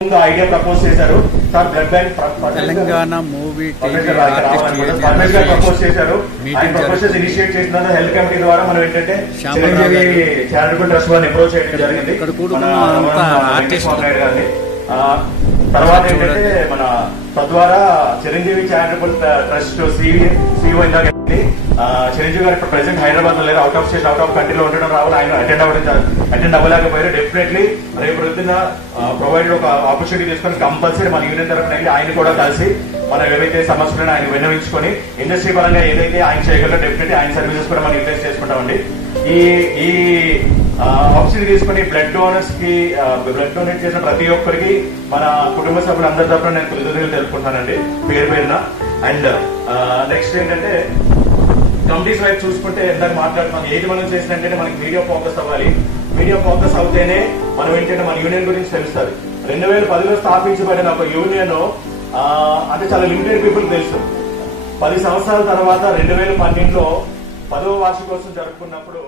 Idea propose చేశారు sir. Blood bank Telangana movie propose చేశారు. ఆయన ప్రపోజల్స్ ఇనిషియేట్ చేసిన హెల్త్ కమిటీ ద్వారా మనం ఏంటంటే చారిటబుల్ ట్రస్ట్ వారిని అప్రోచ్ చేయడం జరిగింది. తర్వాత ఏంటంటే మన తద్వారా చిరంజీవి చారిటబుల్ ట్రస్ట్ సిఇఓ ఇందాక చిరంజీవి గారు ఇప్పుడు ప్రెసెంట్ హైదరాబాద్ లో లేరు, out of state out of కంట్రీలో ఉండడం రావాలి. ఆయన అటెండ్ అవ్వలేకపోయారు. డెఫినెట్లీ రేపు పొద్దున్న ప్రొవైడెడ్ ఒక ఆపర్చునిటీ తీసుకొని కంపల్సరీ మన యూనియన్ తరఫున వెళ్ళి ఆయన కూడా కలిసి మనం ఏవైతే సమస్యలను ఆయన విన్నవించుకొని ఇండస్ట్రీ పరంగా ఏదైతే ఆయన చేయగలరో డెఫినెట్లీ ఆయన సర్వీసెస్ కూడా మనం యూటిలైజ్ చేసుకుంటామండి. ఈ ఆపర్చునిటీ తీసుకుని బ్లడ్ డోనర్స్ కి బ్లడ్ డొనేట్ చేసిన ప్రతి ఒక్కరికి మన కుటుంబ సభ్యులు అందరి తరఫున నేను కృతజ్ఞతలు తెలుపుకుంటానండి పేరు పేరున. అండ్ నెక్స్ట్ ఏంటంటే కమిటీస్ వైపు చూసుకుంటే ఇందాక మాట్లాడుతున్నాం, ఏది మనం చేసినట్టే మనకి మీడియా ఫోకస్ అవ్వాలి. మీడియా ఫోకస్ అవుతేనే మనం ఏంటంటే మన యూనియన్ గురించి తెలుస్తుంది. 2010లో స్థాపించబడిన ఒక యూనియన్ అంటే చాలా లిమిటెడ్ పీపుల్ తెలుసు. 10 సంవత్సరాల తర్వాత 2012లో 10వ వార్షికోత్సవం జరుపుకున్నప్పుడు